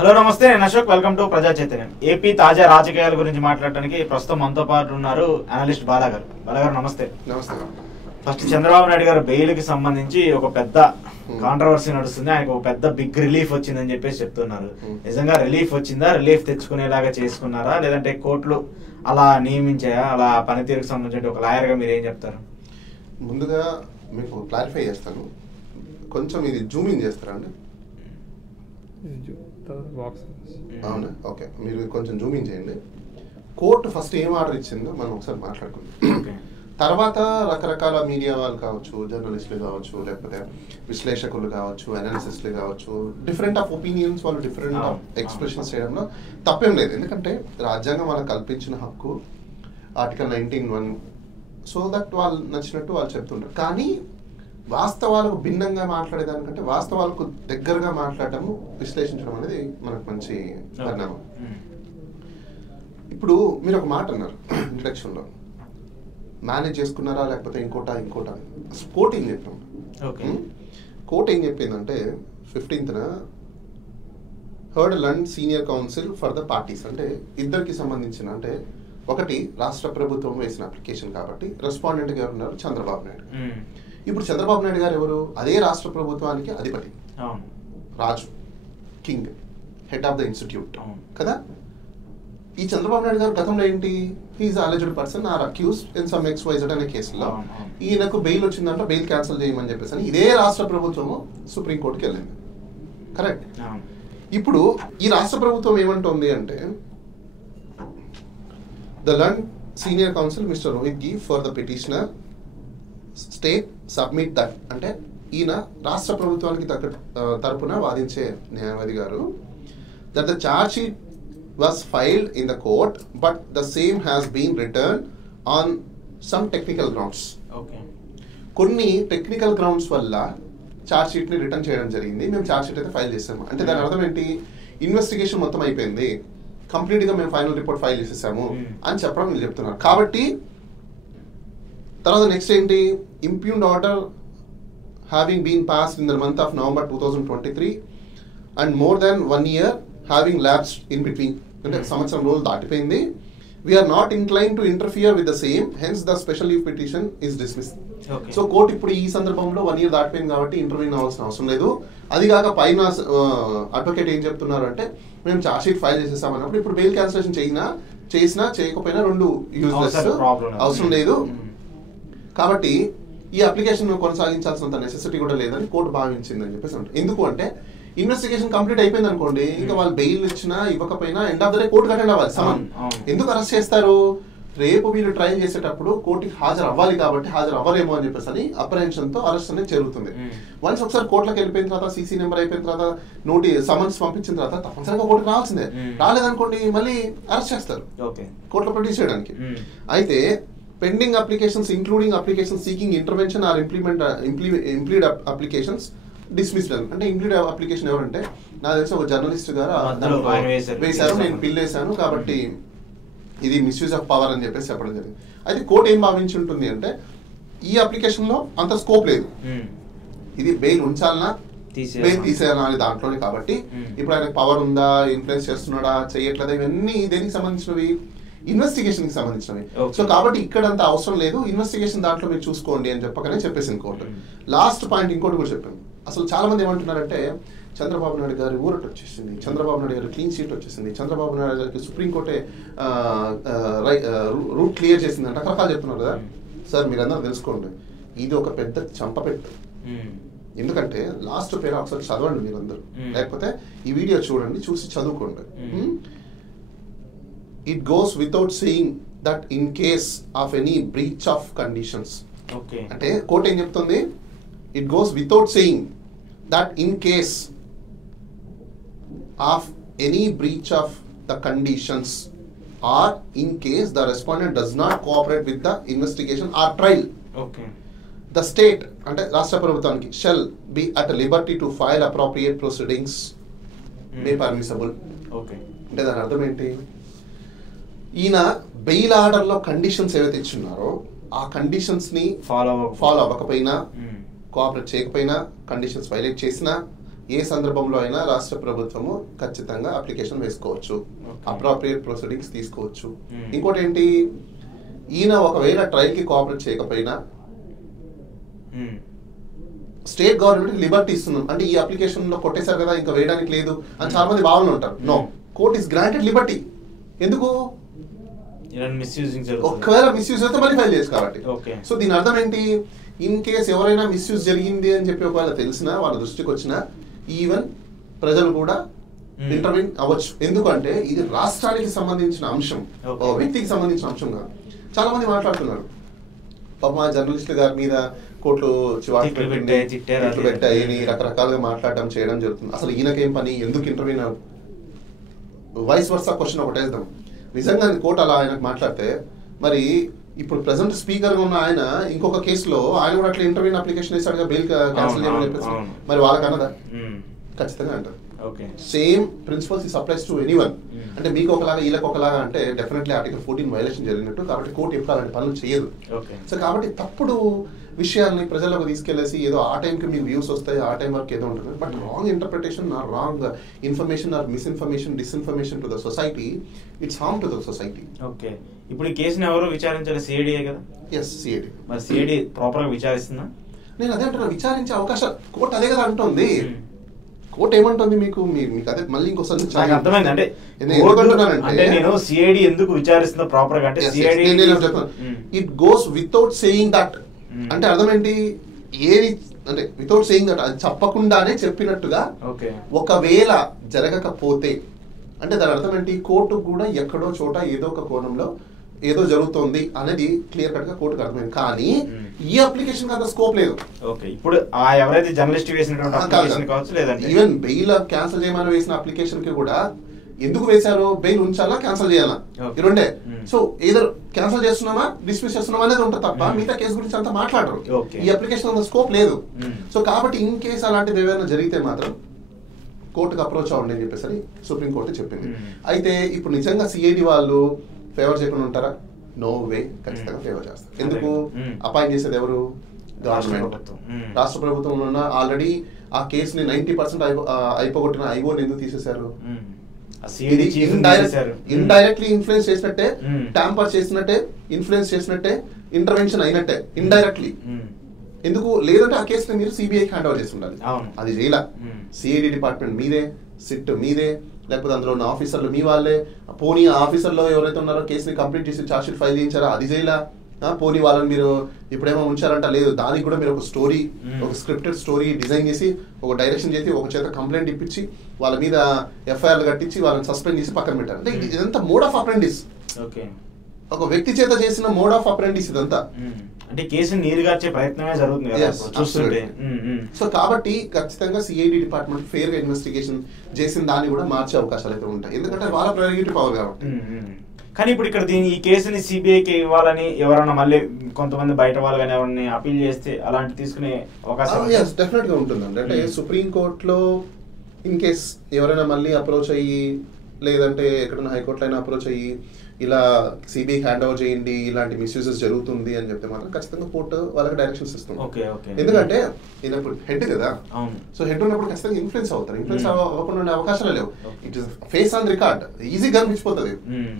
Hello నమస్తే, నేను Ashok. Welcome to ప్రజా చైతన్యం. ఏపీ తాజా రాజకీయాల గురించి మాట్లాడడానికి ప్రస్తుతం మనతో పాటు ఉన్నారు అనలిస్ట్ బాలాగారు. బాలాగారు నమస్తే. నమస్తే. ఫస్ట్ చంద్రబాబు నాయుడు గారు బెయిల్కి సంబంధించి ఒక పెద్ద కాంట్రవర్సీ నడుస్తుంది. ఆయనకు ఒక పెద్ద బిగ్ రిలీఫ్ వచ్చిందని చెప్పేసి చెప్తున్నారు. నిజంగా రిలీఫ్ వచ్చిందా? రిలీఫ్ తెచ్చుకునేలాగా చేసుకున్నారా, లేదంటే కోర్టులు అలా నియమించాయా? అలా పనితీరుకు సంబంధించి ఒక లాయర్గా మీరు ఏం చెప్తారు? ముందుగా మీకు క్లారిఫై చేస్తాను, కొంచెం ఇది జూమ్ ఇన్ చేస్తారా అండి? అవునా, ఓకే. మీరు కొంచెం జూమ్ ఇన్ చేయండి. కోర్టు ఫస్ట్ ఏం ఆర్డర్ ఇచ్చిందో మనం ఒకసారి మాట్లాడుకుందాం. తర్వాత రకరకాల మీడియా వాళ్ళు కావచ్చు, జర్నలిస్టులు కావచ్చు, లేకపోతే విశ్లేషకులు కావచ్చు, అనాలిసిస్టులు కావచ్చు, డిఫరెంట్ ఆఫ్ ఒపీనియన్స్, వాళ్ళు డిఫరెంట్ ఆఫ్ ఎక్స్ప్రెషన్స్ చేయడంలో తప్పేం లేదు. ఎందుకంటే రాజ్యాంగం వాళ్ళకి కల్పించిన హక్కు, ఆర్టికల్ 19(1). సో దట్ వాళ్ళు నచ్చినట్టు వాళ్ళు చెప్తుంటారు. కానీ వాస్తవాలకు భిన్నంగా మాట్లాడేదానికంటే వాస్తవాలకు దగ్గరగా మాట్లాడటము, విశ్లేషించడం అనేది మనకు మంచి పరిణామం. ఇప్పుడు మీరు ఒక మాట అన్నారు ఇంట్రడక్షన్లో, మేనేజ్ చేసుకున్నారా లేకపోతే ఇంకోటా కోర్టు ఏం చెప్పాం. కోర్టు ఏం చెప్పిందంటే 15th heard learned senior counsel for the parties, అంటే ఇద్దరికి సంబంధించిన, అంటే ఒకటి రాష్ట్ర ప్రభుత్వం వేసిన అప్లికేషన్ కాబట్టి రెస్పాండెంట్ గారు ఉన్నారు చంద్రబాబు నాయుడు. ఇప్పుడు చంద్రబాబు నాయుడు గారు ఎవరు? అదే రాష్ట్ర ప్రభుత్వానికి అధిపతి, రాజు, king, head of the institute కదా. ఈ చంద్రబాబు నాయుడు గారు గతంలో ఏంటి, he is alleged person or accused in some XYZ అనే కేసులో ఈయనకు బెయిల్ వచ్చిందంటే బెయిల్ క్యాన్సిల్ చేయమని చెప్పేసి ఇదే రాష్ట్ర ప్రభుత్వము సుప్రీంకోర్టుకి వెళ్ళింది. కరెక్ట్. ఇప్పుడు ఈ రాష్ట్ర ప్రభుత్వం ఏమంటుంది అంటే, the learned senior counsel mister Rohatgi for the petitioner state submit that, అంటే ఈయన రాష్ట్ర ప్రభుత్వానికి తరపున వాదించే న్యాయవాది గారు, that the charge sheet was filed in the court but the same has been returned on some technical grounds. Okay. కొన్ని technical grounds వల్ల ఛార్జ్ షీట్ ని రిటర్న్ చేయడం జరిగింది. మేము ఛార్జ్ షీట్ అయితే ఫైల్ చేసాము. అంటే దాని అర్థం ఏంటి, ఇన్వెస్టిగేషన్ మొత్తం అయిపోయింది, కంప్లీట్ గా మేము ఫైనల్ రిపోర్ట్ ఫైల్ చేసేసాము అని చెప్పడం వీళ్ళు చెప్తున్నారు. కాబట్టి తర్వాత నెక్స్ట్ ఏంటి, impugned order having been passed in the month of November 2023 and more than 1 year having lapsed in between, అంటే సంవత్సరం రోజులు దాటిపోయింది. We are not inclined to interfere with the same, hence the special leave petition is dismiss. So court ఇప్పుడు ఈ సందర్భంలో 1 year దాటిపోయింది కాబట్టి intervene అవ్వాల్సిన అవసరం లేదు. అది కాక పైన అడ్వకేట్ ఏం చెప్తున్నారు అంటే, మేము ఛార్జ్ షీట్ ఫైల్ చేసేసామన్నప్పుడు ఇప్పుడు బెయిల్ క్యాన్సిలేషన్ చేసినా చేయకపోయినా రెండు యూజ్లెస్, అవసరం లేదు. కాబట్టి ఈ అప్లికేషన్ కొనసాగించాల్సినంత నెసెసిటీ కూడా లేదని కోర్టు భావించింది అని చెప్పేసి అంటే, ఎందుకు అంటే ఇన్వెస్టిగేషన్ కంప్లీట్ అయిపోయింది అనుకోండి, ఇంకా వాళ్ళు బెయిల్ ఇచ్చినా ఇవ్వకపోయినా ఎండ్ ఆఫ్ ద డే కోర్టుకి అటెండ్ అవ్వాలి. సమన్ ఎందుకు అరెస్ట్ చేస్తారు, రేపు వీళ్ళు ట్రయల్ చేసేటప్పుడు కోర్టుకి హాజరు అవ్వాలి కాబట్టి హాజరు అవ్వరేమో అని చెప్పేసి అని అప్రహెన్షన్ తో అరెస్ట్ అనేది జరుగుతుంది. వన్స్ ఒకసారి కోర్టులకు వెళ్ళిపోయిన తర్వాత, సీసీ నెంబర్ అయిపోయిన తర్వాత, సమన్స్ పంపించిన తర్వాత తప్పనిసరిగా కోర్టుకు రావాల్సిందే. రాలేదనుకోండి మళ్ళీ అరెస్ట్ చేస్తారు కోర్టులో ప్రొడ్యూస్ చేయడానికి. అయితే pending applications including application seeking intervention or implead applications dismissed. అంటే ఇంప్లీడ్ అప్లికేషన్ ఎవరంటే, నాకు తెలిసి ఒక జర్నలిస్ట్ గారు వేశారు, నేను పిల్ వేశాను కాబట్టి ఇది మిస్యూజ్ ఆఫ్ పవర్ అని చెప్పేసి చెప్పడం జరిగింది. అయితే కోర్టు ఏం భావించి ఉంటుంది అంటే, ఈ అప్లికేషన్ లో అంత స్కోప్ లేదు, ఇది బెయిల్ ఉంచాలనా బెయిల్ తీసేయాలా అనే దాంట్లోనే. కాబట్టి ఇప్పుడు ఆయన పవర్ ఉందా, ఇన్ఫ్లుయెన్స్ చేస్తున్నాడా, చేయట్లేదా, ఇవన్నీ దేనికి సంబంధించినవి, ఇన్వెస్టిగేషన్ కి సంబంధించినవి. సో కాబట్టి ఇక్కడ అంత అవసరం లేదు, ఇన్వెస్టిగేషన్ దాంట్లో మీరు చూసుకోండి అని చెప్పకనే చెప్పేసింది కోర్టు. లాస్ట్ పాయింట్ ఇంకోటి కూడా చెప్పాను. అసలు చాలా మంది ఏమంటున్నారంటే, చంద్రబాబు నాయుడు గారి ఊరట వచ్చేసింది, చంద్రబాబు నాయుడు గారి క్లీన్ షీట్ వచ్చేసింది, చంద్రబాబు నాయుడు గారికి సుప్రీంకోర్టే రూట్ క్లియర్ చేసింది అంటే రకరకాలు చెప్తున్నారు కదా. సార్ మీరు అందరూ తెలుసుకోండి, ఇది ఒక పెద్ద చంపపెట్టు. ఎందుకంటే లాస్ట్ పేరు ఒకసారి చదవండి మీరందరూ, లేకపోతే ఈ వీడియో చూడండి, చూసి చదువుకోండి. It goes without saying that in case of any breach of conditions, అంటే కోర్టు ఏం చెప్తుంది, it goes without saying that in case of any breach of the conditions or in case the respondent does not cooperate with the investigation or trial, the state ante rashtra prabhutvaniki shall be at liberty to file appropriate proceedings may permissible. అంటే దాని అర్థం ఏంటి, ఈయన bail order లో conditions ఏవైతే ఇచ్చున్నారో ఆ conditions ని follow అవ్వకపోయినా, కోఆపరేట్ చేయకపోయినా, కండిషన్స్ వైలేట్ చేసినా, ఏ సందర్భంలో అయినా రాష్ట్ర ప్రభుత్వము ఖచ్చితంగా అప్లికేషన్ వేసుకోవచ్చు, అప్రోప్రియేట్ ప్రొసీడింగ్స్ తీసుకోవచ్చు. ఇంకోటి ఏంటి, ఈయన ఒకవేళ ట్రయల్కి కోఆపరేట్ చేయకపోయినా స్టేట్ గవర్నమెంట్ లిబర్టీ ఇస్తున్నాం అంటే ఈ అప్లికేషన్ లో కొట్టేశారు కదా ఇంకా వేయడానికి లేదు అని చాలా మంది భావన ఉంటారు. No, court is granted liberty. ఎందుకు? ఒకవేళ మిస్యూజ్ అయితే మళ్ళీ ఫైల్ చేసి కాబట్టి. సో దీని అర్థం ఏంటి, ఇన్ కేస్ ఎవరైనా మిస్యూజ్ జరిగింది అని చెప్పి ఒకవేళ తెలిసినా వాళ్ళ దృష్టికి వచ్చినా ఈవెన్ ప్రజలు కూడా ఇంటర్వ్యూన్ అవ్వచ్చు. ఎందుకంటే ఇది రాష్ట్రానికి సంబంధించిన అంశం, వ్యక్తికి సంబంధించిన అంశం కాదు. చాలా మంది మాట్లాడుతున్నారు పాప మా జర్నలిస్ట్ గారి మీద కోర్టులు చివాట్లు పెట్టాయని రకరకాలుగా మాట్లాడడం చేయడం జరుగుతుంది. అసలు ఈయనకేం పని, ఎందుకు ఇంటర్వ్యూన్? వైస్ వర్సా క్వశ్చన్ ఒకటి వేద్దాం. నిజంగా కోర్టు అలా ఆయనకు మాట్లాడితే మరి ఇప్పుడు ప్రెసెంట్ స్పీకర్ గా ఉన్న ఆయన ఇంకొక కేసులో ఆయన కూడా అట్లా ఇంటర్వ్యూన్ అప్లికేషన్ వేసాడుగా బెయిల్ క్యాన్సిల్ చేయమని చెప్పేసి, మరి వాళ్ళకి అన్నదా? ఖచ్చితంగా అంటారు. Same principles is applies to anyone. అంటే మీకు ఒకలాగా వీళ్ళకి ఒకలాగా అంటే డెఫినెట్లీ ఆర్టికల్ 14 వైలేషన్ జరిగినట్టు. కాబట్టి కోర్టు ఎప్పుడు అలాంటి పనులు చేయదు. సో కాబట్టి తప్పుడు విషయాల్ని ప్రజలకు తీసుకెళ్లేసి ఏదో ఆ టైంకి మీకు వ్యూస్ వస్తాయి, ఆ టైం వరకు ఏదో ఉంటుంది. But wrong interpretation or wrong information or misinformation, disinformation to the society, it's harm to the society. Okay, ఇప్పుడు ఈ కేసుని ఎవరు విచారించాలి? సిఐడియే కదా? Yes, CID. మరి సిఐడి ప్రాపర్ గా విచారిస్తుందా? నేను అదే అంటున్నా, విచారించే అవకాశం కోర్టు అదే కదా అంటుంది. కోర్టు ఏమంటుంది మీకు అదే మళ్ళీ ఇంకోసారి అర్థమైంది. అంటే నేను సిఐడి ఎందుకు విచారిస్తుందో ప్రాపర్ గా అంటే CID it goes without saying that. అంటే అర్థం ఏంటి, ఏది అంటే వితౌట్ సేయింగ్ దట్, అది చెప్పకుండానే చెప్పినట్టుగా ఒకవేళ జరగకపోతే అంటే దాని అర్థం ఏంటి, కోర్టుకు కూడా ఎక్కడో చోట ఏదో ఒక కోణంలో ఏదో జరుగుతోంది అనేది క్లియర్ కట్ గా కోర్టుకు అర్థమైంది. కానీ ఈ అప్లికేషన్ అంత స్కోప్ లేదు. ఇప్పుడు ఎవరైతే జర్నలిస్ట్ వేసినటువంటి ఈవెన్ బెయిల్ క్యాన్సిల్ చేయమని వేసిన అప్లికేషన్ కి కూడా ఎందుకు వేశారు, బెయిల్ ఉంచాలా క్యాన్సిల్ చేయాలా, ఈ రెండే. సో ఏదో క్యాన్సిల్ చేస్తున్నామా డిస్మిస్ చేస్తున్నామా అనేది ఉంటుంది తప్ప మిగతా కేసు గురించి అంతా మాట్లాడరు. ఈ అప్లికేషన్ అంత స్కోప్ లేదు. సో కాబట్టి ఇన్ కేసు అలాంటిది ఏమైనా జరిగితే మాత్రం కోర్టుకు అప్రోచ్ అవ్వండి అని చెప్పేసి సుప్రీంకోర్టు చెప్పింది. అయితే ఇప్పుడు నిజంగా సిఐడి వాళ్ళు ఫేవర్ చేయకుండా ఉంటారా? నో వే, ఖచ్చితంగా ఫేవర్ చేస్తారు. ఎందుకు? అపాయింట్ చేసేది ఎవరు? గవర్నమెంట్. రాష్ట్ర ప్రభుత్వంలో ఉన్న ఆల్రెడీ ఆ కేసుని 90% అయిపోగొట్టిన ఐఓని ఎందుకు తీసేశారు? ఇండైరెక్ట్లీ ఇన్ఫ్లుయెన్స్ చేసినట్టే, ట్యాంపర్ చేసినట్టే, ఇన్ఫ్లుయెన్స్ చేసినట్టే, ఇంటర్వెన్షన్ అయినట్టే ఇండైరెక్ట్లీ. ఎందుకు? లేదంటే ఆ కేసుని మీరు సిబిఐకి హ్యాండ్ ఓవర్ చేసి ఉండాలి. అది చేయలా. సిఐడి డిపార్ట్మెంట్ మీదే, సిట్ మీదే, లేకపోతే అందులో ఉన్న ఆఫీసర్లు మీ వాళ్ళే. పోనీ ఆ ఆఫీసర్లో ఎవరైతే ఉన్నారో కేసుని కంప్లీట్ చేసి ఛార్జ్ షీట్ ఫైల్ చేయించారా? అది చేయలా. పోనీ వాళ్ళని మీరు ఇప్పుడేమో ఉంచారంట, లేదు దానికి కూడా మీరు ఒక స్టోరీ, ఒక స్క్రిప్టెడ్ స్టోరీ డిజైన్ చేసి ఒక డైరెక్షన్ చేసి ఒక చేత కంప్లైంట్ ఇప్పించి వాళ్ళ మీద ఎఫ్ఐఆర్లు కట్టించి వాళ్ళని సస్పెండ్ చేసి పక్కన పెట్టారు. అంటే ఇదంతా మోడ్ ఆఫ్ అప్రెంటిస్, ఒక వ్యక్తి చేత చేసిన మోడ్ ఆఫ్ అప్రెంటిస్ ఇదంతా. అంటే కేసుని నీరుగార్చే ప్రయత్నమే జరుగుతుంది. సో కాబట్టి ఖచ్చితంగా సిఐడి డిపార్ట్మెంట్ ఫెయిర్ గా ఇన్వెస్టిగేషన్ చేసిన దాన్ని కూడా మార్చే అవకాశాలు అయితే ఉంటాయి, ఎందుకంటే వాళ్ళ ప్రైవేట్ పవర్ కాబట్టి. కానీ ఇప్పుడు ఇక్కడ ఈ కేసుని సిబిఐకి ఇవ్వాలని ఎవరైనా మళ్ళీ కొంతమంది బయట వాళ్ళు కానీ ఎవరిని అపీల్ చేస్తే అలాంటి తీసుకునే అవకాశం డెఫినెట్ గా ఉంటుంది. అంటే సుప్రీం కోర్టులో ఇన్ కేస్ ఎవరైనా మళ్ళీ అప్రోచ్ అయ్యి, లేదంటే ఎక్కడైనా హైకోర్టులో అయినా అప్రోచ్ అయ్యి ఇలా సిబిఐ హ్యాండ్ ఓవర్ చేయండి, ఇలాంటి మిస్యూజెస్ జరుగుతుంది అని చెప్తే మాత్రం ఖచ్చితంగా కోర్టు వాళ్ళకి డైరెక్షన్స్ ఇస్తుంది. ఎందుకంటే ఈయనప్పుడు హెడ్ కదా, సో హెడ్ ఉన్నప్పుడు ఖచ్చితంగా ఇన్ఫ్లుయెన్స్ అవుతారు. ఇన్ఫ్లుయెన్స్ అవ్వకుండా ఉండే అవకాశాలు లేవు. It is face on record, ఈజీగా కనిపించిపోతుంది.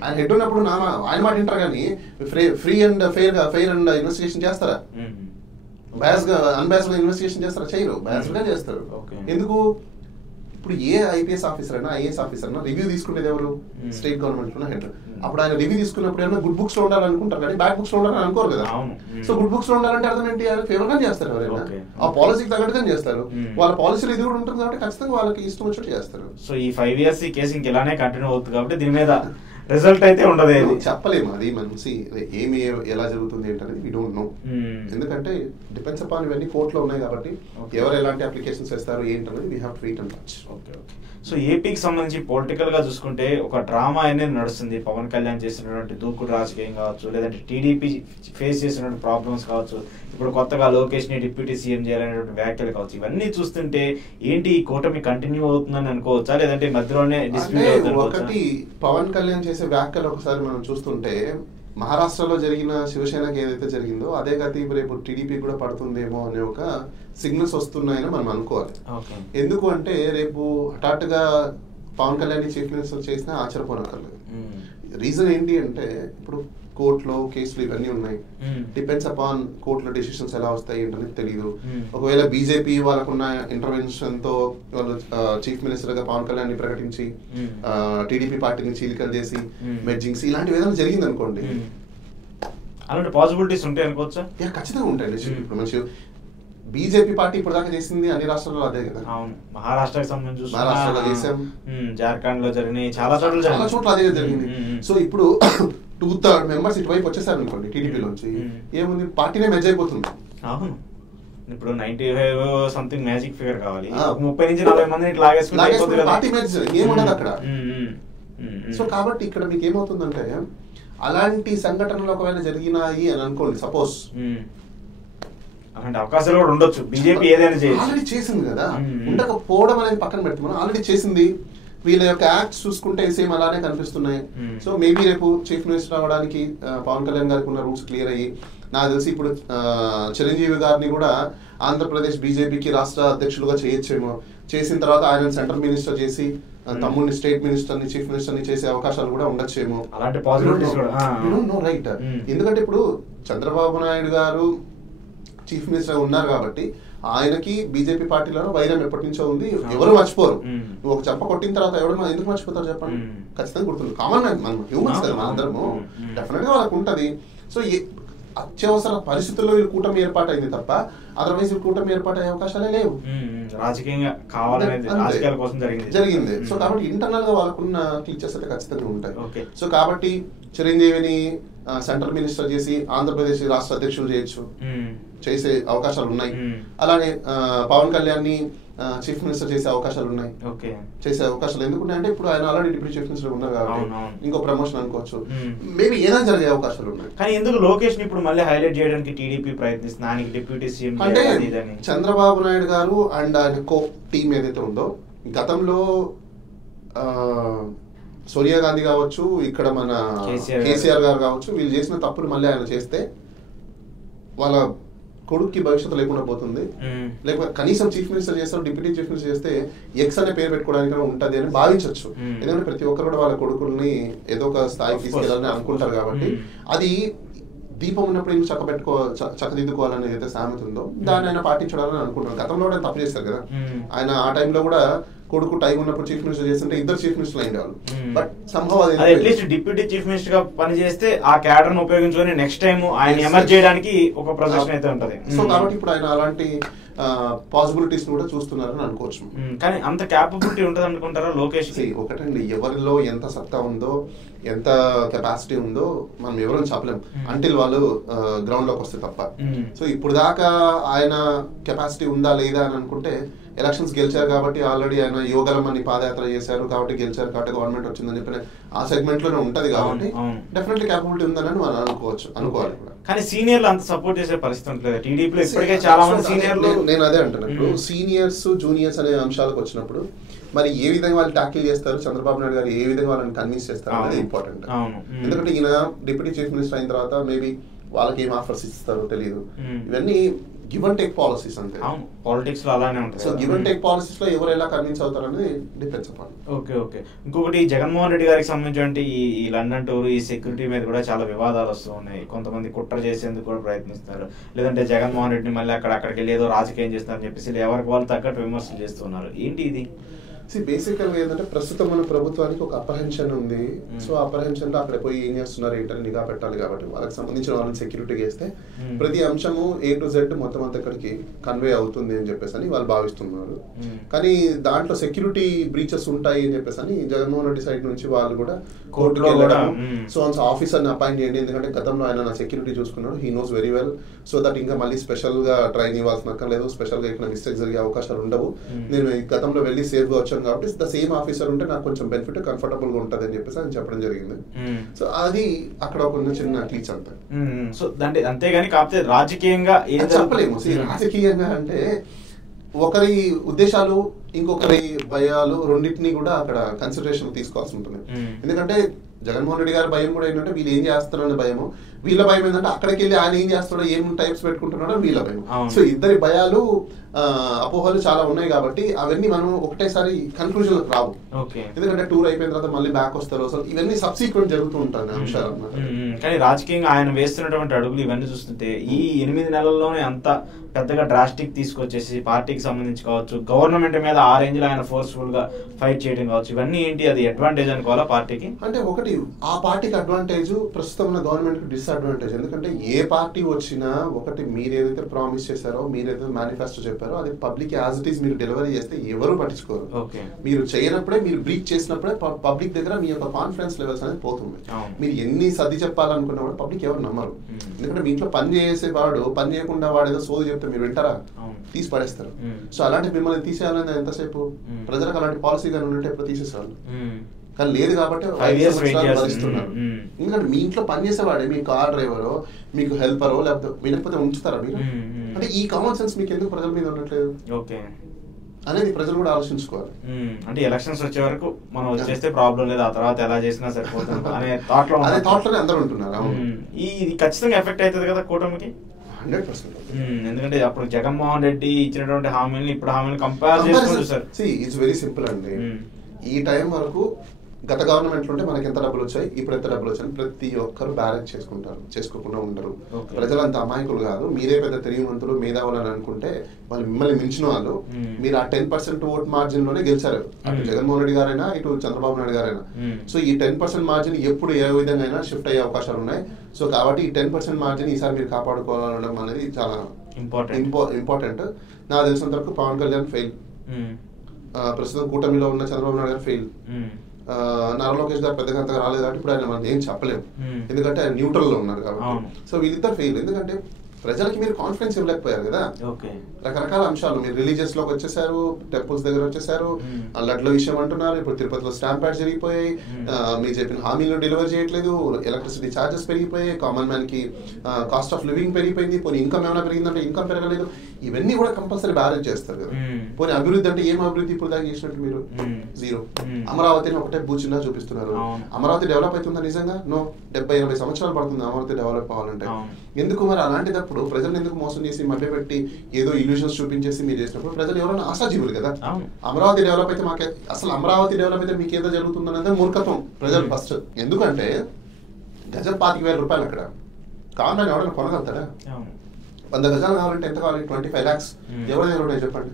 ఆయన హెడ్ ఉన్నప్పుడు ఆయన మాట వింటారు కానీ free and fair and investigation చేస్తారా? బయాస్ గా అన్బయాస్ గా ఇన్వెస్టిగేషన్ చేస్తారా? చేయరు, బయాస్ గా చేస్తారు. ఎందుకు? ఇప్పుడు ఏ ఐపీఎస్ ఆఫీసర్ అయినా ఐఏఎస్ ఆఫీసర్ అయినా రివ్యూ తీసుకునేది ఎవరు? స్టేట్ గవర్నమెంట్ లో హెడ్. అప్పుడు ఆయన రివ్యూ తీసుకున్నప్పుడు ఏమైనా గుడ్ బుక్స్ లో ఉండాలనుకుంటారు కానీ బ్యాడ్ బుక్స్ లో ఉండాలని అనుకోరు కదా. సో గుడ్ బుక్స్ లో ఉండాలంటే అర్థం ఏంటి? ఆయన ఫేవర్ గా చేస్తారు, ఎవరైనా ఆ పాలసీకి తగ్గట్టుగా చేస్తారు. వాళ్ళ పాలసీలు ఇది కూడా ఉంటుంది కాబట్టి ఖచ్చితంగా వాళ్ళకి ఇష్టం వచ్చినట్టు చేస్తారు. సో ఈ 5 years ఈ కేసు ఇంక ఇలానే కంటిన్యూ అవుతుంది కాబట్టి దీని మీద రిజల్ట్ అయితే ఉండదు, చెప్పలేము. అది మంచి ఏమి ఎలా జరుగుతుంది ఏంటనేది వి డోంట్ నో. ఎందుకంటే డిపెండ్స్ అపాన్ ఇవన్నీ కోర్టులో ఉన్నాయి కాబట్టి ఎవరు ఎలాంటి అప్లికేషన్స్ వేస్తారు ఏంటనేది we have to wait and watch. So ఏపీకి సంబంధించి పొలిటికల్ గా చూసుకుంటే ఒక డ్రామా అనేది నడుస్తుంది. పవన్ కళ్యాణ్ చేసినటువంటి దూకుడు రాజకీయం కావచ్చు, లేదంటే టీడీపీ ఫేస్ చేసినటువంటి ప్రాబ్లమ్స్ కావచ్చు, ఇప్పుడు కొత్తగా లోకేష్ ని డిప్యూటీ సీఎం చేయాలనేటువంటి వ్యాఖ్యలు కావచ్చు, ఇవన్నీ చూస్తుంటే ఏంటి ఈ కూటమి కంటిన్యూ అవుతుందని అనుకోవచ్చా, లేదంటే మధ్యలోనే డిస్ప్యూట్ అవుతుంది? ఒకటి పవన్ కళ్యాణ్ చేసే వ్యాఖ్యలు ఒకసారి మనం చూస్తుంటే మహారాష్ట్రలో జరిగిన శివసేనకి ఏదైతే జరిగిందో అదే గతి రేపు టీడీపీ కూడా పడుతుందేమో అనే ఒక సిగ్నల్స్ వస్తున్నాయని మనం అనుకోవాలి. ఎందుకు అంటే రేపు హఠాత్తుగా పవన్ కళ్యాణ్ చీఫ్ మినిస్టర్ చేసినా ఆశ్చర్యపోనక్కర్లేదు. రీజన్ ఏంటి అంటే ఇప్పుడు కోర్టులో కేసులు ఇవన్నీ ఉన్నాయి. డిపెండ్స్ అపాన్ కోర్టులో డెసిషన్స్ ఎలా వస్తాయి ఏంటనేది తెలియదు. ఒకవేళ బీజేపీ వాళ్ళకున్న ఇంటర్వెన్షన్ తో వాళ్ళు చీఫ్ మినిస్టర్ గా పవన్ కళ్యాణ్ ని ప్రకటించి టీడీపీ పార్టీని చీలికలు చేసి మెర్జింగ్స్ ఇలాంటివి ఏదైనా జరిగింది అనుకోండి, అలాంటి పాసిబిలిటీస్ ఉంటాయి అనుకోవచ్చా? ఖచ్చితంగా ఉంటాయి. ఇప్పుడు మంచి బీజేపీ పార్టీ ఇప్పుడు దాకా చేసింది అన్ని రాష్ట్రాల్లో అదే కదా. అవును, మహారాష్ట్రకి సంబంధించి మహారాష్ట్రలో చేసాం, జార్ఖండ్ లో జరిగినాయి, చాలా చోట్ల అదే జరిగింది. సో ఇప్పుడు 2/3 మెంబర్స్ ఇటువైపు వచ్చేసారు అనుకోండి టీడీపీలోంచి, ఏముంది పార్టీనే మెజ్ అయిపోతుంది. అవును, ఇప్పుడు 95 సంథింగ్ మ్యాజిక్ ఫిగర్ కావాలి, 30 నుంచి 40 మంది లాగేసుకుంటే పార్టీ మెజ్ ఏముండదు అక్కడ. సో కాబట్టి ఇక్కడ మీకు ఏమవుతుందంటే అలాంటి సంఘటనలు ఒకవేళ జరిగినాయి అని అనుకోండి, సపోజ్ అలాంటి అవకాశాలు కూడా ఉండొచ్చు. బీజేపీ ఏదైనా ఆల్రెడీ చేసింది కదా, ఉండకపోవడం అనేది పక్కన పెట్టుకున్నాం, ఆల్రెడీ చేసింది. వీళ్ళ యొక్క యాక్ట్స్ చూసుకుంటే సేమ్ అలానే కనిపిస్తున్నాయి. సో మేబీ రేపు చీఫ్ మినిస్టర్ అవ్వడానికి పవన్ కళ్యాణ్ గారికి ఉన్న రూట్స్ క్లియర్ అయ్యి, నాకు తెలిసి ఇప్పుడు చిరంజీవి గారిని కూడా ఆంధ్రప్రదేశ్ బీజేపీకి రాష్ట్ర అధ్యక్షులుగా చేయొచ్చేమో. చేసిన తర్వాత ఆయన సెంట్రల్ మినిస్టర్ చేసి తమ్ముడిని స్టేట్ మినిస్టర్ ని చీఫ్ మినిస్టర్ ని చేసే అవకాశాలు కూడా ఉండొచ్చేమో. అలాంటి పాసిబిలిటీస్ కూడా రైట్. ఎందుకంటే ఇప్పుడు చంద్రబాబు నాయుడు గారు చీఫ్ మినిస్టర్ ఉన్నారు కాబట్టి ఆయనకి బీజేపీ పార్టీలో వైరం ఎప్పటి నుంచో ఉంది, ఎవరు మర్చిపోరు. నువ్వు ఒక చెప్ప కొట్టిన తర్వాత ఎవరు ఎందుకు మర్చిపోతారు చెప్పండి? ఖచ్చితంగా గుర్తుంది. కామన్ మనం హ్యూమన్స్ కదా, మన అందరము డెఫినెట్ గా వాళ్ళకు ఉంటది. సో అత్యవసర పరిస్థితుల్లో వీళ్ళు కూటమి ఏర్పాటు అయింది తప్ప అదర్వైజ్ కూటమి ఏర్పాటు అయ్యే అవకాశాలే లేవు. రాజకీయంగా జరిగింది. సో కాబట్టి ఇంటర్నల్ గా వాళ్ళకున్న టీచర్స్ అయితే ఖచ్చితంగా ఉంటాయి. సో కాబట్టి చిరంజీవిని సెంట్రల్ మినిస్టర్ చేసి ఆంధ్రప్రదేశ్ రాష్ట్ర అధ్యక్షులు చేయొచ్చు, చేసే అవకాశాలు ఉన్నాయి. అలానే పవన్ కళ్యాణ్ ని చీఫ్ మినిస్టర్ చేసే అవకాశాలు ఉన్నాయి. చేసే అవకాశాలు ఎందుకున్నాయంటే ఇప్పుడు ఆయన ఆల్రెడీ డిప్యూటీ చీఫ్ మినిస్టర్ ఉన్నారు కాబట్టి ఇంకో ప్రమోషన్ అనుకోవచ్చు, మేబీ ఏదైనా జరిగే అవకాశాలు ఉన్నాయి. కానీ ఎందుకు లోకేష్ ని ఇప్పుడు మళ్ళీ హైలైట్ చేయడానికి టీడీపీ ప్రయత్నిస్తుంది? డిప్యూటీ సీఎం అంటే చంద్రబాబు నాయుడు గారు అండ్ ఆయన కో టీం ఏదైతే ఉందో, గతంలో సోనియా గాంధీ కావచ్చు, ఇక్కడ మన కేసీఆర్ గారు కావచ్చు, వీళ్ళు చేసిన తప్పులు మళ్ళీ ఆయన చేస్తే వాళ్ళ కొడుక్కి భవిష్యత్తు లేకుండా పోతుంది. లేకపోతే కనీసం చీఫ్ మినిస్టర్ చేస్తారు, డిప్యూటీ చీఫ్ మినిస్టర్ చేస్తే ఎక్స్ అనే పేరు పెట్టుకోవడానికి ఉంటది అని భావించవచ్చు. ఎందుకంటే ప్రతి ఒక్కరు కూడా వాళ్ళ కొడుకుల్ని ఏదో ఒక స్థాయికి తీసుకెళ్ళాలని అనుకుంటారు కాబట్టి అది దీపం ఉన్నప్పుడు ఏం చక్కదిద్దుకోవాలని ఏదైతే సామెత ఉందో దాన్ని ఆయన పాటించాలని అనుకుంటారు. గతంలో కూడా తప్పు చేస్తారు కదా ఆయన. ఆ టైంలో కూడా కొడుకు టైం ఉన్నప్పుడు చీఫ్ మినిస్టర్ చేస్తుంటే ఇద్దరు చీఫ్ మినిస్టర్ అయ్యేవాళ్ళు. బట్ సంభవ్ అది అట్లీస్ట్ డిప్యూటీ చీఫ్ మినిస్టర్ గా పనిచేస్తే ఆ క్యాడర్ ను ఉపయోగించుకొని నెక్స్ట్ టైం ఆయన ఎమర్జ్ చేయడానికి ఒక ప్రొజెక్షన్ అయితే ఉంటది. సో కాబట్టి ఇప్పుడు ఆయన అలాంటి పాసిబిలిటీస్ కూడా చూస్తున్నారని అనుకోవచ్చు. కానీ అంత క్యాపబిలిటీ ఉంటది అనుకుంటారా లోకేష్? ఒకటండి, ఎవరిలో ఎంత సత్తా ఉందో ఎంత కెపాసిటీ ఉందో మనం ఎవరైనా చెప్పలేం అంటిల్ వాళ్ళు గ్రౌండ్ లోకి వస్తే తప్ప. సో ఇప్పుడు దాకా ఆయన కెపాసిటీ ఉందా లేదా అని అనుకుంటే ఎలక్షన్స్ గెలిచారు కాబట్టి ఆల్రెడీ ఆయన యోగలమని పాదయాత్ర చేశారు కాబట్టి గెలిచారు కాబట్టి గవర్నమెంట్ వచ్చిందని చెప్పిన ఆ సెగ్మెంట్ లోనే ఉంటది కాబట్టి డెఫినెట్లీ క్యాపబిలిటీ ఉందని మనం అనుకోవాలి. కానీ సీనియర్లు అంత సపోర్ట్ చేసే పరిస్థితి ఉంటుంది టీడీపీలో ఇప్పటికే చాలా మంది సీనియర్లు. నేను అదే అంటున్నాను, ఇప్పుడు సీనియర్స్ జూనియర్స్ అనే అంశాలకు వచ్చినప్పుడు మరి ఏ విధంగా వాళ్ళు ట్యాకిల్ చేస్తారు, చంద్రబాబు నాయుడు గారు ఏ విధంగా వాళ్ళని కన్విన్స్ చేస్తారు అనేది ఇంపార్టెంట్. ఎందుకంటే ఈయన డిప్యూటీ చీఫ్ మినిస్టర్ అయిన తర్వాత మేబీ వాళ్ళకి ఏం ఆఫర్స్ ఇస్తారో తెలియదు. ఇవన్నీ గివ్ అండ్ టేక్ పాలసీస్ అంతే. పాలిటిక్స్ లో అలానే ఉంటుంది. So give and take policies లో ఎవరు ఎలా కన్విన్స్ అవుతారు అనేది డిపెండ్స్ అపాన్. ఓకే. ఇంకొకటి జగన్మోహన్ రెడ్డి గారికి సంబంధించి ఈ లండన్ టూర్, ఈ సెక్యూరిటీ మీద కూడా చాలా వివాదాలు వస్తూ ఉన్నాయి. కొంతమంది కుట్ర చేసేందుకు కూడా ప్రయత్నిస్తారు, లేదంటే జగన్మోహన్ రెడ్డిని మళ్ళీ అక్కడికి వెళ్ళి ఏదో రాజకీయం చేస్తారని చెప్పేసి ఎవరికి వాళ్ళు తగ్గట్టు విమర్శలు చేస్తున్నారు. ఏంటి ఇది? బేసికల్గా ఏంటంటే ప్రస్తుతం మన ప్రభుత్వానికి ఒక అప్రహెన్షన్ ఉంది. సో అప్రహెన్షన్ లో అక్కడ పోయి ఏం చేస్తున్నారు ఏంటని నిఘా పెట్టాలి కాబట్టి వాళ్ళకి సంబంధించిన వాళ్ళని సెక్యూరిటీ చేస్తే ప్రతి అంశము A to Z మొత్తం అంతా ఇక్కడికి కన్వే అవుతుంది అని చెప్పేసి అని వాళ్ళు భావిస్తున్నారు. కానీ దాంట్లో సెక్యూరిటీ బ్రీచెస్ ఉంటాయి అని చెప్పేసి అని జగన్మోహన్ రెడ్డి సైడ్ నుంచి వాళ్ళు కూడా కోర్టుకి వెళ్ళడం, సో ఆఫీసర్ ని అపాయింట్ చేయండి ఎందుకంటే గతంలో ఆయన నా సెక్యూరిటీ చూసుకున్నాడు, he knows very well, so that ఇంకా మళ్ళీ స్పెషల్ గా ట్రైన్ ఇవ్వాల్సిన అక్కర్లేదు, స్పెషల్ గా ఇక్కడ మిస్టేక్స్ జరిగే అవకాశాలు ఉండవు, నేను గతంలో వెళ్ళి సేఫ్ గా వచ్చాను కాబట్టి ద సేమ్ ఆఫీసర్ ఉంటే నాకు కొంచెం బెనిఫిట్ కంఫర్టబుల్ గా ఉంటది అని చెప్పేసి ఆయన చెప్పడం జరిగింది. సో అది అక్కడ ఒక చిన్న టీచ్ అంతే. సో దాంట్లో అంతేగాని కాకపోతే రాజకీయంగా చెప్పలేము. రాజకీయంగా అంటే ఒకరి ఉద్దేశాలు ఇంకొకరి భయాలు రెండింటినీ కూడా అక్కడ కన్సిడరేషన్ తీసుకోవాల్సి ఉంటుంది. ఎందుకంటే జగన్మోహన్ రెడ్డి గారి భయం కూడా ఏంటంటే వీళ్ళు ఏం చేస్తారో అనే భయము, వీళ్ళ భయం ఏంటంటే అక్కడికి వెళ్ళి ఆయన ఏం చేస్తాడో ఏం టైప్స్ పెట్టుకుంటున్నాడో వీళ్ళ భయం. సో ఇద్దరి భయాలు అపోహలు చాలా ఉన్నాయి కాబట్టి అవన్నీ మనం ఒకటేసారి కన్క్లూజన్ రావు. ఎందుకంటే టూర్ అయిపోయిన తర్వాత మళ్ళీ బ్యాక్ వస్తారు, అసలు ఇవన్నీ సబ్సిక్వెంట్ జరుగుతూ ఉంటాయి అంశాలు అన్నమాట. కానీ రాజకీయంగా ఆయన వేస్తున్నటువంటి అడుగులు ఇవన్నీ చూస్తుంటే ఈ 8 నెలల్లోనే అంత పెద్దగా డ్రాస్టిక్ తీసుకొచ్చేసి పార్టీకి సంబంధించి కావచ్చు, గవర్నమెంట్ మీద ఆ రేంజ్ లో ఆయన ఫోర్స్ఫుల్ గా ఫైట్ చేయడం కావచ్చు, ఇవన్నీ ఏంటి అది అడ్వాంటేజ్ అనుకోవాలా పార్టీకి? అంటే ఒకటి ఆ పార్టీకి అడ్వాంటేజ్, ప్రస్తుతం ఉన్న గవర్నమెంట్ కి డిస్అడ్వాంటేజ్. ఎందుకంటే ఏ పార్టీ వచ్చినా ఒకటి మీరు ఏదైతే ప్రామిస్ చేశారో, మీరు ఏదైతే మేనిఫెస్టో చెప్పారో అది పబ్లిక్ యాజ్ ఇట్ ఈస్ మీరు డెలివరీ చేస్తే ఎవరు పట్టించుకోరు. మీరు చేయనప్పుడే, మీరు బ్రీచ్ చేసినప్పుడే పబ్లిక్ దగ్గర మీ యొక్క కాన్ఫిడెన్స్ లెవెల్స్ అనేది పోతుంది. మీరు ఎన్ని సర్ది చెప్పాలనుకున్నా కూడా పబ్లిక్ ఎవరు నమ్మరు. ఎందుకంటే మీ ఇంట్లో పని చేసేవాడు పని చేయకుండా వాడు ఏదో సోది చెప్తే మీరు వింటారా? తీసి పడేస్తారు. సో అలాంటి మిమ్మల్ని తీసేయాలని ఎంతసేపు ప్రజలకు అలాంటి పాలసీ కానీ ఉన్నట్టు ఎప్పుడు తీసేసేవాళ్ళు, కానీ లేదు కాబట్టి భరిస్తున్నారు. ఎందుకంటే మీ ఇంట్లో పని చేసేవాడే మీ కార్ డ్రైవరో, మీకు హెల్పరో, లేకపోతే ఉంచుతారా మీరు? అంటే ఈ కామన్ సెన్స్ మీకు ఎందుకు ప్రజల మీద ఉండట్లేదు అనేది ప్రజలు కూడా ఆలోచించుకోవాలి. అంటే ఎలక్షన్స్ వచ్చే వరకు మనం వచ్చేస్తే ప్రాబ్లం లేదు, ఆ తర్వాత ఎలా చేసినా సరిపోతుంది అనే థాట్ లోనే అందరూ ఉంటున్నారు. ఇది ఖచ్చితంగా ఎఫెక్ట్ అవుతుంది కదా కూటమికి 100%. ఎందుకంటే అప్పుడు జగన్మోహన్ రెడ్డి ఇచ్చినటువంటి హామీని ఇప్పుడు హామీని కంపేర్ చేసుకుంటూ సార్, ఇట్స్ వెరీ సింపుల్ అండి. ఈ టైం వరకు గత గవర్నమెంట్ ఉంటే మనకి ఎంత డబ్బులు వచ్చాయి, ఇప్పుడు ఎంత డబ్బులు వచ్చాయి ప్రతి ఒక్కరు బ్యాలెన్స్ చేసుకుంటారు, చేసుకోకుండా ఉండరు. ప్రజలంతా అమాయకులు కాదు. మీరే పెద్ద తెలివిమంతులు మేధావులు అని అనుకుంటే వాళ్ళు మిమ్మల్ని మించిన వాళ్ళు. మీరు ఆ 10% ఓట్ మార్జిన్ లోనే గెలిచారు, అటు జగన్మోహన్ రెడ్డి గారైనా ఇటు చంద్రబాబు నాయుడు గారైనా. సో ఈ 10% మార్జిన్ ఎప్పుడు ఏ విధంగా అయినా షిఫ్ట్ అయ్యే అవకాశాలు ఉన్నాయి. సో కాబట్టి ఈ 10% మార్జిన్ ఈసారి మీరు కాపాడుకోవాలనడం అనేది చాలా ఇంపార్టెంట్. నాకు తెలిసినంత వరకు పవన్ కళ్యాణ్ ఫెయిల్, ప్రస్తుతం కూటమిలో ఉన్న చంద్రబాబు నాయుడు గారు ఫెయిల్, నారా లోకేష్ గారు పెద్దగా అంతగా రాలేదు కాబట్టి ఇప్పుడు ఆయన మనం ఏం చెప్పలేము, ఎందుకంటే ఆయన న్యూట్రల్ లో ఉన్నారు కాబట్టి. సో వీళ్ళిద్దరు ఫెయిల్. ఎందుకంటే ప్రజలకి మీరు కాన్ఫిడెన్స్ ఇవ్వలేకపోయారు కదా. రకరకాల అంశాలు, మీరు రిలీజియస్ లోకి వచ్చేసారు, టెంపుల్స్ దగ్గర వచ్చేసారు, లడ్ల విషయం అంటున్నారు, ఇప్పుడు తిరుపతిలో స్టాంప్ ప్యాడ్ జరిగిపోయాయి, మీరు చెప్పిన హామీలు డెలివరీ చేయట్లేదు, ఎలక్ట్రిసిటీ ఛార్జెస్ పెరిగిపోయాయి, కామన్ మ్యాన్ కి కాస్ట్ ఆఫ్ లివింగ్ పెరిగిపోయింది, పోనీ ఇన్కమ్ ఏమైనా పెరిగిందంటే ఇన్కమ్ పెరగలేదు. ఇవన్నీ కూడా కంపల్సరీ బ్యాలెన్స్ చేస్తారు కదా. పోనీ అభివృద్ధి అంటే ఏం అభివృద్ధి ఇప్పుడు దాకా చేసినట్టు మీరు? జీరో. అమరావతిని ఒకటే బూచిలా చూపిస్తున్నారు. అమరావతి డెవలప్ అవుతుందా నిజంగా? నో. 70-80 సంవత్సరాలు పడుతుంది అమరావతి డెవలప్ అవ్వాలంటే. ఎందుకు మరి అలాంటిదప్పుడు ప్రజలు ఎందుకు మోసం చేసి మభ్యపెట్టి ఏదో ఇల్యూషన్స్ చూపించేసి మీరు చేసినప్పుడు ప్రజలు ఎవరైనా ఆశాజీవులు కదా. అమరావతి డెవలప్ అయితే మాకే, అసలు అమరావతి డెవలప్ అయితే మీకు ఏదో జరుగుతుందనేది మూర్ఖత్వం ప్రజలు ఫస్ట్. ఎందుకంటే గజం 25,000 రూపాయలు అక్కడ, కావాలని ఎవరైనా కొనగలుగుతాడా? 100 గజాలు కావాలంటే ఎంత కావాలి? 25 lakhs. ఎవరైనా చెప్పండి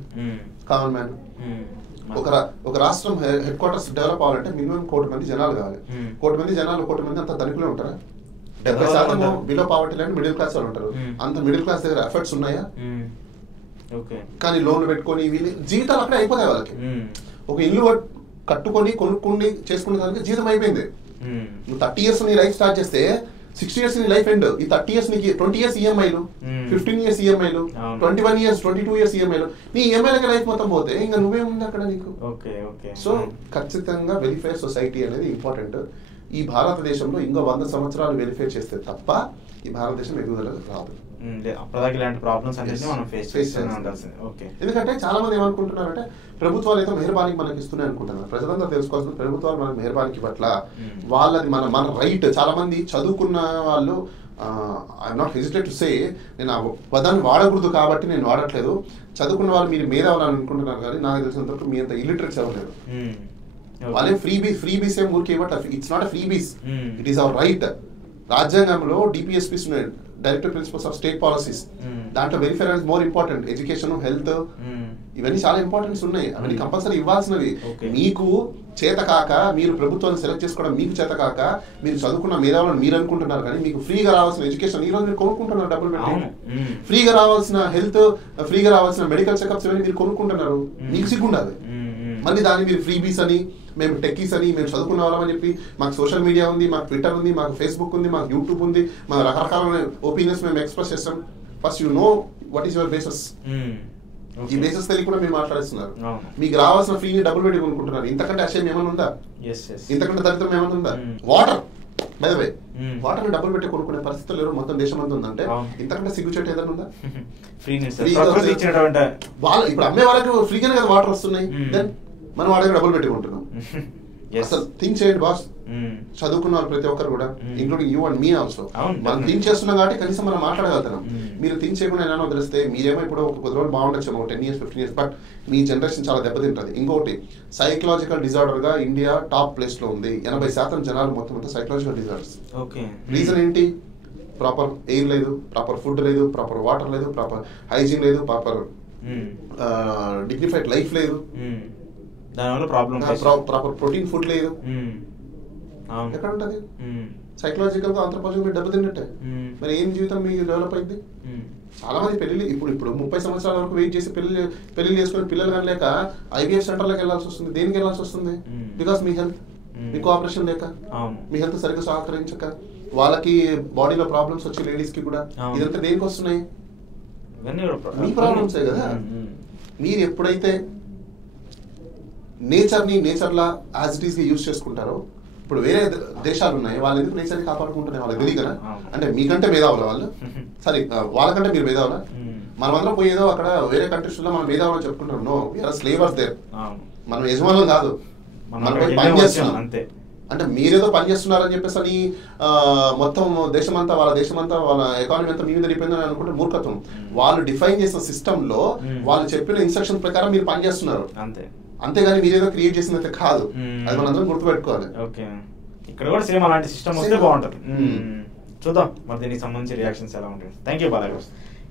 కామన్ మ్యాన్. ఒక రాష్ట్రం హెడ్ క్వార్టర్స్ డెవలప్ అవ్వాలంటే మినిమం 1 కోటి మంది జనాలు కావాలి. 1 కోటి మంది జనాలు 1 కోటి మంది అంత ధనికులే ఉంటారా? 70% below poverty line middle class వాళ్ళు ఉంటారు. అంత మిడిల్ క్లాస్ దగ్గర ఎఫర్ట్స్ ఉన్నాయా? కానీ లోన్లు పెట్టుకొని వీళ్ళు జీవితాలు అక్కడే అయిపోతాయి వాళ్ళకి. ఒక ఇల్లు కట్టుకొని కొనుక్కొని చేసుకునే దానికి జీవితం అయిపోయింది. నువ్వు 30 years నీ లైఫ్ స్టార్ట్ చేస్తే 60 years నీ లైఫ్ ఎండ్. ఈ 30 years నీకు 20 years ఈఎంఐలు, 15 years ఈఎంఐలు, 21 years, 22 years ఈఎంఐలు. నీ ఈఎంఐలకి లైఫ్ మొత్తం పోతే ఇంకా నువ్వేముంది అక్కడ నీకు? సో ఖచ్చితంగా వెల్ఫేర్ సొసైటీ అనేది ఇంపార్టెంట్. ఈ భారతదేశంలో ఇంకో 100 సంవత్సరాలు వెరిఫై చేస్తే తప్ప ఈ భారతదేశం ఎదుగుదల రాదు. ఎందుకంటే చాలా మంది ఏమనుకుంటున్నారంటే ప్రభుత్వాలు అయితే మెహర్బానికి మనకి ఇస్తున్నాయి అనుకుంటున్నారు. ప్రజలంతా తెలుసుకోవాల్సిన ప్రభుత్వాలు మనకు మెహర్బానికి పట్ల వాళ్ళది మన రైట్. చాలా మంది చదువుకున్న వాళ్ళు, I'm not hesitate to say, నేను ఆ పదాన్ని వాడకూడదు కాబట్టి నేను వాడట్లేదు. చదువుకున్న వాళ్ళు మీరు మేధావులని అనుకుంటున్నారు, కానీ నాకు తెలిసినంత వరకు మీ అంత ఇల్లిటరేట్స్ అవ్వలేదు. వాళ్ళే ఫ్రీబీస్ ఏం ఊరికి ఇవ్వట్లేదు. It's not freebies, it is our right. రాజ్యాంగంలో డిపిఎస్పీస్ ఉన్నాయి, director principles of state policies. దాంట్లో వెరిఫైర్ అనేది మోర్ ఇంపార్టెంట్. ఎడ్యుకేషన్, హెల్త్, ఇవన్నీ చాలా ఇంపార్టెన్స్ ఉన్నాయి. అవన్నీ కంపల్సరీ ఇవ్వాల్సినవి. మీకు చేత కాక, మీరు ప్రభుత్వాన్ని సెలెక్ట్ చేసుకోవడం మీకు చేత కాక, మీరు చదువుకున్న మేధావులను మీరు అనుకుంటున్నారు, కానీ మీకు ఫ్రీగా రావాల్సిన ఎడ్యుకేషన్ ఈ రోజు మీరు కొనుక్కుంటున్నారు డబ్బులు పెట్టి. ఫ్రీగా రావాల్సిన హెల్త్, ఫ్రీగా రావాల్సిన మెడికల్ చెకప్స్ ఇవన్నీ మీరు కొనుక్కుంటున్నారు. మీకు సిగ్గుండాలి. మళ్ళీ దాన్ని మీరు ఫ్రీబీస్ అని, మేము టెక్కీస్ అని, మేము చదువుకున్న వాళ్ళమని చెప్పి, మాకు సోషల్ మీడియా ఉంది, మాకు ట్విట్టర్ ఉంది, మాకు ఫేస్బుక్ ఉంది, మాకు యూట్యూబ్ ఉంది, మా రకరకాల ఒపీనియన్స్ మేము ఎక్స్ప్రెస్ చేస్తాం. First you know what is your bases. ఈ బేసెస్ తెలియ కూడా మీరు మాట్లాడుతున్నారు. మీకు రావాల్సిన ఫ్రీని డబ్బులు పెట్టి కొనుక్కుంటున్నారు. ఇంతకంటే అసహ్యం ఏమైనా ఉందా? ఇంతకంటే దరిద్రం ఏమైనా ఉందా? Water, by the way, water డబ్బులు పెట్టి కొనుక్కునే పరిస్థితులు ఎవరు మొత్తం దేశం అంతా ఉందంటే ఇంతకంటే సిగ్గుచేటు ఏదైనా ఉందా? వాళ్ళు ఇప్పుడు అమ్మే వాళ్ళకి ఫ్రీగానే కదా వాటర్ వస్తున్నాయి. దెన్ మనం వాడే డబ్బులు పెట్టుకుంటున్నాం. అసలు థింక్ చేయండి బాస్. చదువుకున్న వాళ్ళు ప్రతి ఒక్కరు కూడా, including you and me also, మనం థింక్ చేస్తున్నాం కాబట్టి కనీసం మనం మాట్లాడగలుగుతున్నాం. మీరు థింక్ చేయకుండా ఎలా వదిలేస్తే మీరేమో ఇప్పుడు ఒక 10 రోజులు బాగుండొచ్చేమో, 10 years 15 years, but me generation చాలా దెబ్బతింటుంది. ఇంకోటి, సైకలాజికల్ డిజార్డర్ గా ఇండియా టాప్ ప్లేస్ లో ఉంది. 80% జనాలు మొత్తం అంతా సైకలాజికల్ డిజార్డర్స్. రీజన్ ఏంటి? ప్రాపర్ ఎయిర్ లేదు, ప్రాపర్ ఫుడ్ లేదు, ప్రాపర్ వాటర్ లేదు, ప్రాపర్ హైజీన్ లేదు, ప్రాపర్ డిగ్నిఫైడ్ లైఫ్ లేదు, ప్రాపర్ ప్రోటీన్ ఫుడ్ లేదు. ఎక్కడ ఉంటుంది? సైకలాజికల్ గా ఆంథ్రోపాలజికల్ దెబ్బ తిన్నట్టే. మరి ఏం జీవితం మీకు డెవలప్ అయింది? చాలా మంది పెళ్లి ఇప్పుడు 30 సంవత్సరాల వరకు వెయిట్ చేసి పెళ్లి చేసుకుని పిల్లలు కానీ లేక ఐవీఎఫ్ సెంటర్లకు వెళ్ళాల్సి వస్తుంది. దేనికి వెళ్ళాల్సి వస్తుంది? Because me health, me cooperation లేక, మీ హెల్త్ సరిగ్గా సహకరించక, వాళ్ళకి బాడీలో ప్రాబ్లమ్స్ వచ్చి లేడీస్ కి కూడా. ఇదంతా దేనికి వస్తున్నాయి? మీ ప్రాబ్లమ్సే కదా. మీరు ఎప్పుడైతే nature law as it is గా యూజ్ చేసుకుంటారో, ఇప్పుడు వేరే దేశాలు ఉన్నాయి, వాళ్ళు ఎందుకు నేచర్ ని కాపాడుకుంటున్నాయి వాళ్ళకి తెలియదు కదా. అంటే మీకంటే మేధావుల వాళ్ళు, సరే వాళ్ళకంటే మీరు మేధావులా? మనమందరం పోయేదో అక్కడ వేరే కంట్రీస్ లో మనం మేధావులు చెప్పుకుంటాం. No, we are slavers there. మనం యజమానులు కాదు, మనం పని చేస్తున్నాం అంతే. అంటే మీరేదో పని చేస్తున్నారని చెప్పేసి అని మొత్తం దేశమంతా వాళ్ళ ఎకానమీ అంతా మీ మీద డిపెండ్ అని అనుకుంటే మూర్ఖత్వం. వాళ్ళు డిఫైన్ చేసిన సిస్టమ్ లో వాళ్ళు చెప్పిన ఇన్స్ట్రక్షన్ ప్రకారం మీరు పని చేస్తున్నారు అంతే. అంతేగాని మీరేదో క్రియేట్ చేసినట్టు కాదు. అది మనందరం గుర్తుపెట్టుకోవాలి. ఇక్కడ కూడా సేమ్ అలాంటి సిస్టమ్ వస్తే బాగుంటుంది. చూద్దాం మరి దీనికి సంబంధించి రియాక్షన్స్ ఎలా ఉంటాయి. థ్యాంక్ యూ బాలాగారు.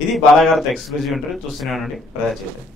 ఇది బాలాగారితో ఎక్స్క్లూజివ్ ఇంటర్వ్యూ. చూస్తూనే ఉండండి ప్రజా చైతన్యం.